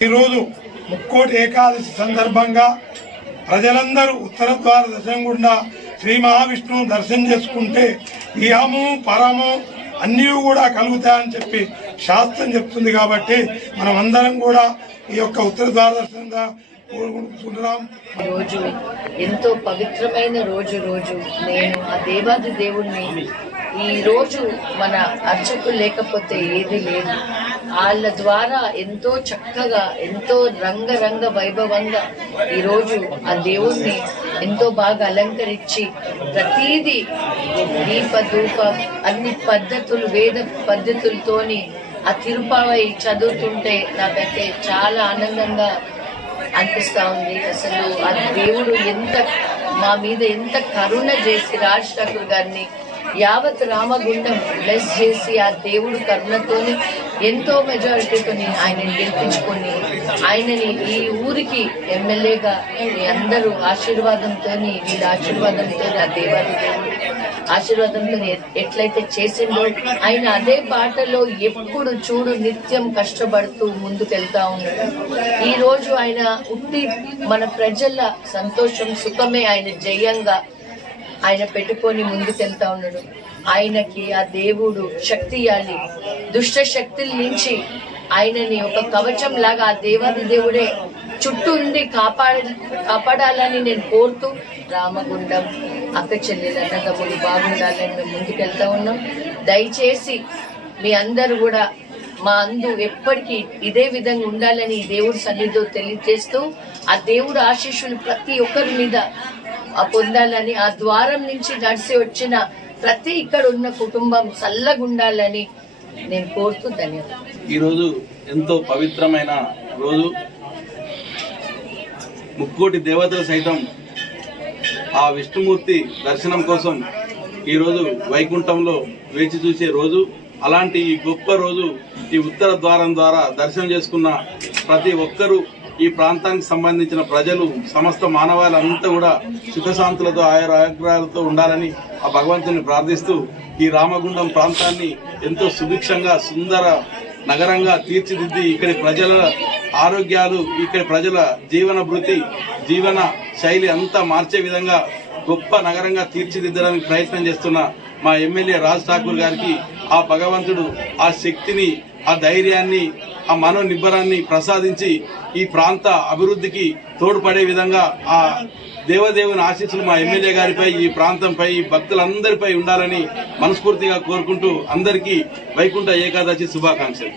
ఈరోజు ముక్కోటి ఏకాదశి సందర్భంగా ప్రజలందరూ ఉత్తర ద్వార దర్శనం గుండా శ్రీ మహావిష్ణువు దర్శనం చేసుకుంటే ఇహము పరము అన్నీ కూడా కలుగుతాయని చెప్పి శాస్త్రం చెప్తుంది. కాబట్టి మనం అందరం కూడా ఈ యొక్క ఉత్తర ద్వార దర్శనంగా కోరుకుంటున్నాం. రోజు ఎంతో పవిత్రమైన రోజు నేను ఆ దేవాది దేవుణ్ణి ఈ రోజు మన అర్చకులు లేకపోతే ఏది లేదు. వాళ్ళ ద్వారా ఎంతో చక్కగా ఎంతో రంగరంగ వైభవంగా ఈరోజు ఆ దేవుణ్ణి ఎంతో బాగా అలంకరించి ప్రతీది దీప ధూప అన్ని పద్ధతులు వేద పద్ధతులతోని ఆ తిరుపావై చదువుతుంటే నాకైతే చాలా ఆనందంగా అనిపిస్తా ఉంది. అసలు ఆ దేవుడు ఎంత మా మీద ఎంత కరుణ చేసి రాజ్ ఠాకూర్ గారిని యావత్ రామగుండం బ్లెస్ చేసి ఆ దేవుడు కరుణతోని ఎంతో మెజారిటీతోని ఆయనని గెలిపించుకొని ఆయనని ఈ ఊరికి ఎమ్మెల్యేగా మీ అందరూ ఆశీర్వాదంతో వీళ్ళ ఆశీర్వాదంతో ఆ దేవాది దేవుడు ఆశీర్వాదంతో ఎట్లయితే చేసిండో ఆయన అదే బాటలో ఎప్పుడు చూడు నిత్యం కష్టపడుతూ ముందుకెళ్తా ఉన్నాడు. ఈ రోజు ఆయన ఉట్టి మన ప్రజల సంతోషం సుఖమే ఆయన జయంగా ఆయన పెట్టుకొని ముందుకెళ్తా ఉన్నాడు. ఆయనకి ఆ దేవుడు శక్తి ఇవ్వాలి, దుష్ట శక్తుల నుంచి ఆయనని ఒక కవచం లాగా ఆ దేవాది దేవుడే చుట్టూ ఉండి కాపాడాలని నేను కోరుతూ రామగుండం అక్క చెల్లెల అన్నదమ్ములు బాగుండాలని మేము ముందుకెళ్తా ఉన్నాం. దయచేసి మీ అందరూ కూడా మా అందు ఎప్పటికీ ఇదే విధంగా ఉండాలని దేవుడు సన్నిధిలో తెలియజేస్తూ ఆ దేవుడు ఆశీస్సులు ప్రతి ఒక్కరి మీద పొందాలని ఆ ద్వారం నుంచి నడిచి వచ్చిన ప్రతి ఇక్కడ ఉన్న కుటుంబం చల్లగుండాలని నేను కోరుతూ ధన్యవాదాలు. ఈరోజు ఎంతో పవిత్రమైన రోజు. ముక్కోటి దేవతలు సైతం ఆ విష్ణుమూర్తి దర్శనం కోసం ఈరోజు వైకుంఠంలో వేచి చూసే రోజు. అలాంటి ఈ గొప్ప రోజు ఈ ఉత్తర ద్వారం ద్వారా దర్శనం చేసుకున్న ప్రతి ఒక్కరూ ఈ ప్రాంతానికి సంబంధించిన ప్రజలు సమస్త మానవాళంతా కూడా సుఖశాంతులతో ఆయురాగ్రహాలతో ఉండాలని ఆ భగవంతుని ప్రార్థిస్తూ ఈ రామగుండం ప్రాంతాన్ని ఎంతో సుభిక్షంగా సుందర నగరంగా తీర్చిదిద్ది ఇక్కడి ప్రజల ఆరోగ్యాలు ఇక్కడి ప్రజల జీవన శైలి అంతా మార్చే విధంగా గొప్ప నగరంగా తీర్చిదిద్దడానికి ప్రయత్నం చేస్తున్న మా ఎమ్మెల్యే రాజ్ ఠాకూర్ గారికి ఆ భగవంతుడు ఆ శక్తిని ఆ ధైర్యాన్ని ఆ మనోనిబ్బరాన్ని ప్రసాదించి ఈ ప్రాంత అభివృద్ధికి తోడ్పడే విధంగా ఆ దేవదేవుని ఆశీస్సులు మా ఎమ్మెల్యే గారిపై ఈ ప్రాంతంపై ఈ భక్తులందరిపై ఉండాలని మనస్ఫూర్తిగా కోరుకుంటూ అందరికీ వైకుంఠ ఏకాదశి శుభాకాంక్షలు.